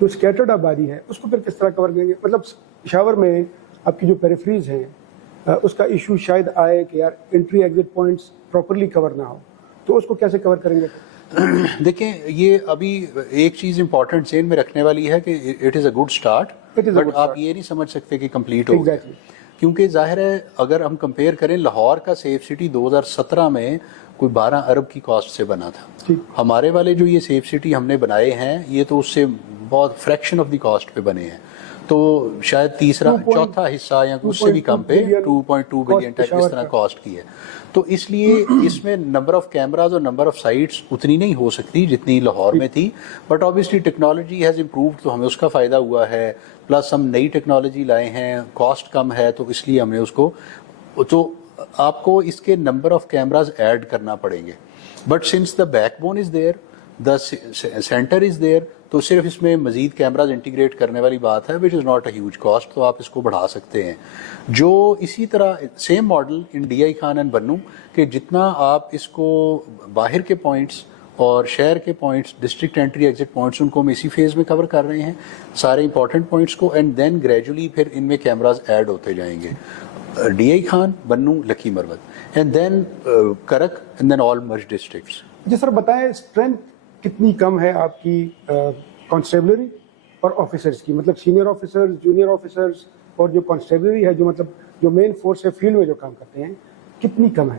جو اسکیٹرڈ آبادی ہے اس کو پھر کس طرح کور کریں گے؟ مطلب پشاور میں آپ کی جو پیریفریز ہیں اس کا ایشو شاید آئے کہ یار انٹری ایگزٹ پوائنٹس پراپرلی کور نہ ہو، تو اس کو کیسے کور کریں گے؟ دیکھیں یہ ابھی ایک چیز امپورٹنٹ ذہن میں رکھنے والی ہے کہ it is a good start, but آپ یہ نہیں سمجھ سکتے کہ کمپلیٹ ہو گیا، کیونکہ ظاہر ہے اگر ہم کمپیئر کریں لاہور کا سیف سٹی 2017 میں کوئی 12 ارب کی کاسٹ سے بنا تھا، ہمارے والے جو یہ سیف سٹی ہم نے بنائے ہیں یہ تو اس سے بہت فریکشن آف دی کاسٹ پہ بنے ہیں، تو شاید تیسرا چوتھا حصہ یا اس سے بھی کم پہ 2.2 بلین تک اس طرح کاسٹ کی ہے، تو اس لیے اس میں نمبر آف کیمراز اور نمبر آف سائٹس اتنی نہیں ہو سکتی جتنی لاہور میں تھی، but obviously technology has improved تو ہمیں اس کا فائدہ ہوا ہے، پلس ہم نئی ٹیکنالوجی لائے ہیں، کاسٹ کم ہے تو اس لیے ہم نے اس کو، تو آپ کو اس کے نمبر آف کیمراز ایڈ کرنا پڑیں گے، but since the back bone is there, the centre is there, تو صرف اس میں مزید کیمراز انٹیگریٹ کرنے والی بات ہے which is not a huge cost, تو آپ اس کو بڑھا سکتے ہیں۔ جو اسی طرح same model in D I Khan and بنوں کہ جتنا آپ اس کو باہر کے پوائنٹس اور شہر کے points, district entry exit points, ان کو ہم اسی فیز میں کور کر رہے ہیں سارے امپورٹنٹ پوائنٹس کو، اینڈ دین گریجولی پھر ان میں کیمراز ایڈ ہوتے جائیں گے، D I Khan, Bannu, Lakki Marwat, and then Karak, and then all merged districts. جی سر بتائیں اسٹرینتھ کتنی کم ہے آپ کی کانسٹیبلری اور آفیسرز کی، مطلب سینئر آفیسرز، جونیئر آفیسرز، اور جو کانسٹیبلری ہے جو مطلب جو مین فورس ہے فیلڈ میں جو کام کرتے ہیں کتنی کم ہے؟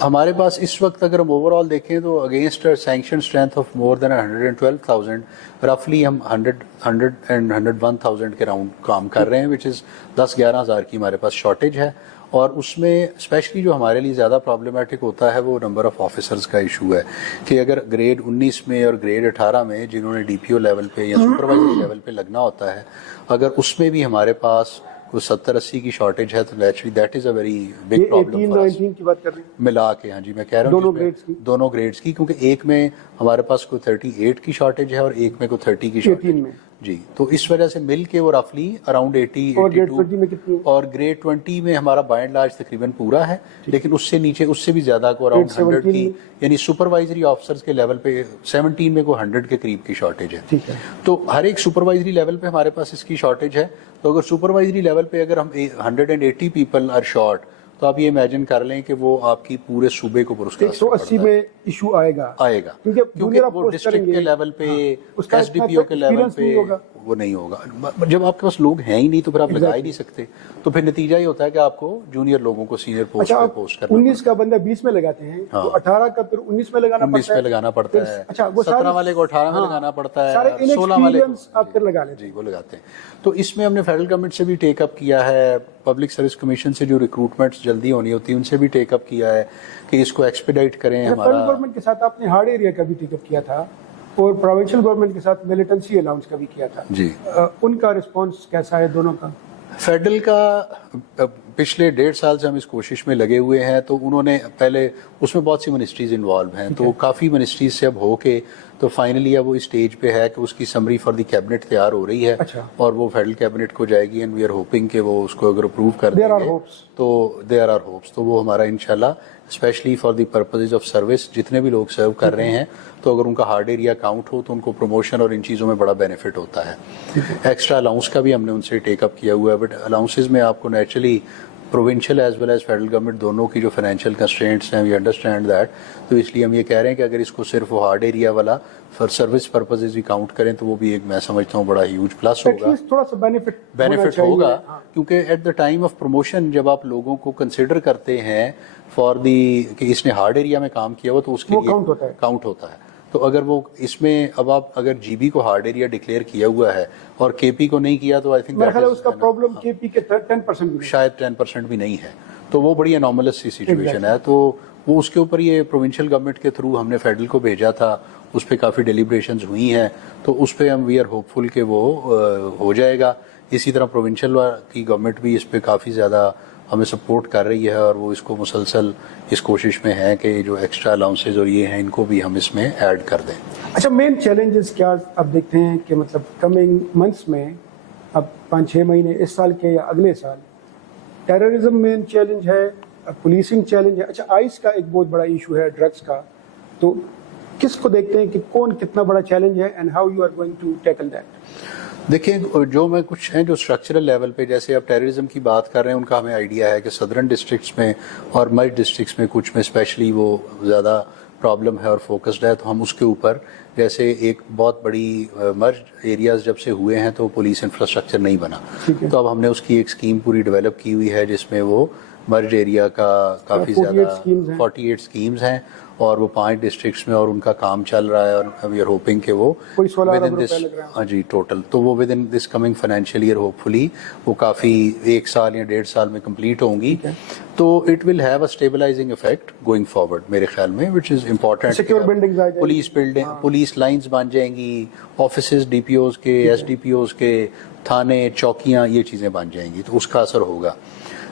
ہمارے پاس اس وقت اگر ہم اوور آل دیکھیں تو against sanction strength of more than 112,000 رفلی ہم 100 اینڈ 101,000 کے راؤنڈ کام کر رہے ہیں، وچ از 10-11 ہزار کی ہمارے پاس شارٹیج ہے، اور اس میں اسپیشلی جو ہمارے لیے زیادہ پرابلمٹک ہوتا ہے وہ نمبر آف آفیسرز کا ایشو ہے، کہ اگر گریڈ 19 میں اور گریڈ 18 میں جنہوں نے ڈی پی او لیول پہ یا سپروائزری لیول پہ لگنا ہوتا ہے، اگر اس میں بھی ہمارے پاس کوئی 70-80 کی شارٹیج ہے تو naturally that is a very big problem for us, کی بات کر رہے ہیں ملا کے، ہاں جی میں کہہ رہا ہوں دونوں گریڈز کی، کیونکہ ایک میں ہمارے پاس کوئی 38 کی شارٹیج ہے اور ایک میں کوئی 30 کی شارٹیج جی، تو اس وجہ سے مل کے وہ رفلی اراؤنڈ 80-82، اور گریڈ 20 میں ہمارا بائی اینڈ لارج تقریباً پورا ہے، لیکن اس سے نیچے اس سے بھی زیادہ کو اراؤنڈ 100 کی، یعنی سپروائزری آفیسرز کے لیول پہ 17 میں کوئی 100 کے قریب کی شارٹیج ہے، تو ہر ایک سپروائزری لیول پہ ہمارے پاس اس کی شارٹیج ہے، تو اگر سپروائزری لیول پہ اگر ہم 180 پیپل آر شارٹ تو آپ یہ امیجن کر لیں کہ وہ آپ کی پورے صوبے کو پر اس کا 180 میں ایشو آئے گا کیونکہ وہ ڈسٹرکٹ کے لیول پہ، ایس ڈی پی او کے لیول پہ وہ نہیں ہوگا، جب آپ کے پاس لوگ ہیں ہی نہیں تو پھر آپ لگا ہی نہیں سکتے، تو پھر نتیجہ یہ ہوتا ہے کہ آپ کو جونیئر لوگوں کو سینئر پوسٹ پہ پوسٹ کرنا، 19 کا بندہ 20 میں لگاتے ہیں تو 18 کا پھر 19 میں لگانا پڑتا ہے، 17 والے کو 18 میں لگانا پڑتا ہے، 16 والے آپ پھر لگا لیتے ہیں، وہ لگاتے ہیں، تو اس میں ہم نے فیڈرل گورنمنٹ سے بھی ٹیک اپ کیا ہے، پبلک سروس کمیشن سے جو ریکروٹمنٹس جلدی ہونی ہوتی ہے ان سے بھی ٹیک اپ کیا ہے کہ اس کو ایکسپیڈائٹ کریں۔ ہمارا فیڈرل گورنمنٹ کے ساتھ آپ نے ہارڈ ایریا کا بھی ٹیک اپ کیا تھا اور پروونشل گورنمنٹ کے ساتھ ملیٹنسی الاؤنس کا بھی کیا تھا جی، ان کا رسپانس کیسا ہے دونوں کا؟ فیڈرل کا پچھلے 1.5 سال سے ہم اس کوشش میں لگے ہوئے ہیں، تو انہوں نے پہلے اس میں بہت سی منسٹریز انوالو ہیں، تو کافی منسٹریز سے اب ہو کے تو فائنلی اب وہ اسٹیج پہ ہے کہ اس کی سمری فار دی کیبنٹ تیار ہو رہی ہے، اور وہ فیڈرل کیبنٹ کو جائے گی، اینڈ وی آر ہوپنگ کہ وہ اس کو اگر اپروو کر دیں گے تو دیر آر ہوپس، تو وہ ہمارا انشاءاللہ specially for the purposes of service جتنے بھی لوگ سرو کر رہے ہیں تو اگر ان کا ہارڈ ایریا کاؤنٹ ہو تو ان کو پروموشن اور ان چیزوں میں بڑا بینیفٹ ہوتا ہے۔ ایکسٹرا الاؤنس کا بھی ہم نے ان سے ٹیک اپ کیا ہوا ہے، بٹ الاؤنسز میں آپ کو naturally provincial as well as federal government دونوں کی جو فائنینشیل کنسٹرینٹس ہیں، وی انڈرسٹینڈ دیٹ، تو اس لیے ہم یہ کہہ رہے ہیں کہ اگر اس کو صرف وہ ہارڈ ایریا والا فار سروس پرپزز بھی کاؤنٹ کریں تو وہ بھی ایک میں سمجھتا ہوں بڑا ہیوج پلس ہوگا، تھوڑا سا بینیفٹ ہوگا، کیونکہ at the time of promotion جب آپ لوگوں کو کنسیڈر کرتے ہیں فار دی کہ اس نے ہارڈ ایریا میں کام کیا ہوا تو اس کے لیے کاؤنٹ ہوتا ہے، تو اگر وہ اس میں اب آپ اگر جی بی کو ہارڈ ایریا ڈکلیئر کیا ہوا ہے اور کے پی کو نہیں کیا تو آئی تھنک اس کا پرابلم کے پی کے 10% شاید 10% بھی نہیں ہے، تو وہ بڑی انوملس سی سچویشن ہے، تو وہ اس کے اوپر یہ پروونشل گورنمنٹ کے تھرو ہم نے فیڈرل کو بھیجا تھا، اس پہ کافی ڈیلیبریشنز ہوئی ہیں، تو اس پہ ہم وی آر ہوپ فل کہ وہ ہو جائے گا۔ اسی طرح پروونشل کی گورنمنٹ بھی اس پہ کافی زیادہ ہمیں سپورٹ کر رہی ہے، اور وہ اس کو مسلسل اس کوشش میں ہے کہ جو ایکسٹرا الاؤنسز اور یہ ہیں ان کو بھی ہم اس میں ایڈ کر دیں۔ اچھا، مین چیلنجز کیا آپ دیکھتے ہیں کہ مطلب کمنگ منتھس میں، اب 5-6 مہینے اس سال کے یا اگلے سال، ٹیررزم مین چیلنج ہے، پولیسنگ چیلنج ہے، اچھا آئس کا ایک بہت بڑا ایشو ہے، ڈرگس کا، تو کس کو دیکھتے ہیں کہ کون کتنا بڑا چیلنج ہے and how you are going to tackle that? دیکھیں جو میں کچھ ہیں جو اسٹرکچرل لیول پہ جیسے آپ ٹیررزم کی بات کر رہے ہیں ان کا ہمیں آئیڈیا ہے کہ صدرن ڈسٹرکٹس میں اور مرج ڈسٹرکٹس میں کچھ میں اسپیشلی وہ زیادہ پرابلم ہے اور فوکسڈ ہے، تو ہم اس کے اوپر جیسے ایک بہت بڑی مرج ایریاز جب سے ہوئے ہیں تو پولیس انفراسٹرکچر نہیں بنا، تو اب ہم نے اس کی ایک اسکیم پوری ڈیولپ کی ہوئی ہے جس میں وہ مرج ایریا کا کافی زیادہ 48 اسکیمز ہیں اور وہ 5 ڈسٹرکٹس میں اور ان کا کام چل رہا ہے، اور وی آر ہوپنگ کہ وہ ہاں جی ٹوٹل تو وہ within this coming financial year hopefully وہ کافی 1 سال یا 1.5 سال میں کمپلیٹ ہوں گی، تو it will have a stabilising effect going forward میرے خیال میں، which is important. Police building, police lines بن جائیں گی، آفیسز ڈی پی اوز کے، ایس ڈی پی اوز کے، تھانے، چوکیاں، یہ چیزیں بن جائیں گی، تو اس کا اثر ہوگا.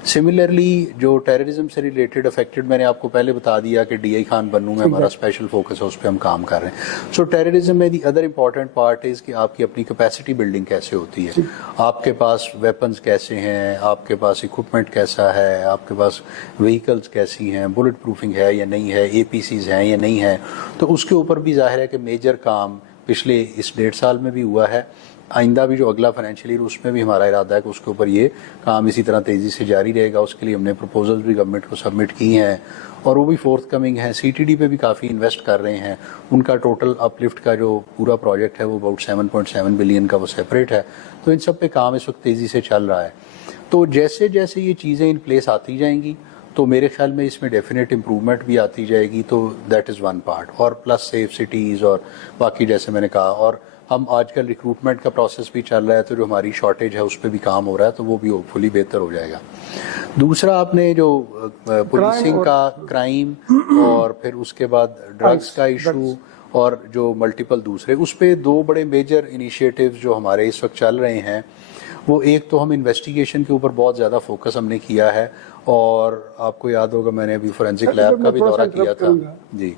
سملرلی جو ٹیررزم سے ریلیٹڈ افیکٹڈ، میں نے آپ کو پہلے بتا دیا کہ ڈی آئی خان بنوں میں ہمارا اسپیشل فوکس ہے، اس پہ ہم کام کر رہے ہیں. سو ٹیررزم میں the other important part is کہ آپ کی اپنی کیپیسٹی بلڈنگ کیسے ہوتی ہے، آپ کے پاس ویپنز کیسے ہیں، آپ کے پاس اکوپمنٹ کیسا ہے، آپ کے پاس وہیکلز کیسی ہیں، بلٹ پروفنگ ہے یا نہیں ہے، اے پی سیز ہیں یا نہیں ہیں. تو اس کے اوپر بھی ظاہر ہے کہ میجر کام پچھلے اس 1.5 سال میں بھی ہوا ہے. آئندہ بھی جو اگلا فائنینشیل ایئر اس میں بھی ہمارا ارادہ ہے کہ اس کے اوپر یہ کام اسی طرح تیزی سے جاری رہے گا. اس کے لیے ہم نے پروپوزلز بھی گورنمنٹ کو سبمٹ کی ہیں اور وہ بھی فورتھ کمنگ ہیں. سی ٹی ڈی پہ بھی کافی انویسٹ کر رہے ہیں، ان کا ٹوٹل اپ لفٹ کا جو پورا پروجیکٹ ہے وہ اباؤٹ 7.7 بلین کا وہ سیپریٹ ہے. تو ان سب پہ کام اس وقت تیزی سے چل رہا ہے. تو جیسے جیسے یہ چیزیں ان پلیس آتی جائیں گی تو میرے خیال میں اس میں ڈیفینیٹ امپرومنٹ بھی آتی جائے گی. تو دیٹ از ون پارٹ. اور پلس سیف سٹیز اور باقی جیسے میں نے کہا، اور ہم آج کل ریکروٹمنٹ کا پروسیس بھی چل رہا ہے، تو جو ہماری شارٹیج ہے اس پہ بھی کام ہو رہا ہے، تو وہ بھی ہوپ فلی بہتر ہو جائے گا. دوسرا آپ نے جو پولیسنگ کا کرائم اور پھر اس کے بعد ڈرگس کا ایشو اور جو ملٹیپل دوسرے، اس پہ 2 بڑے میجر انیشیٹیوز جو ہمارے اس وقت چل رہے ہیں. وہ ایک تو ہم انویسٹیگیشن کے اوپر بہت زیادہ فوکس ہم نے کیا ہے، اور آپ کو یاد ہوگا میں نے ابھی فورینسک لیب کا بھی دورہ کیا تھا. جی،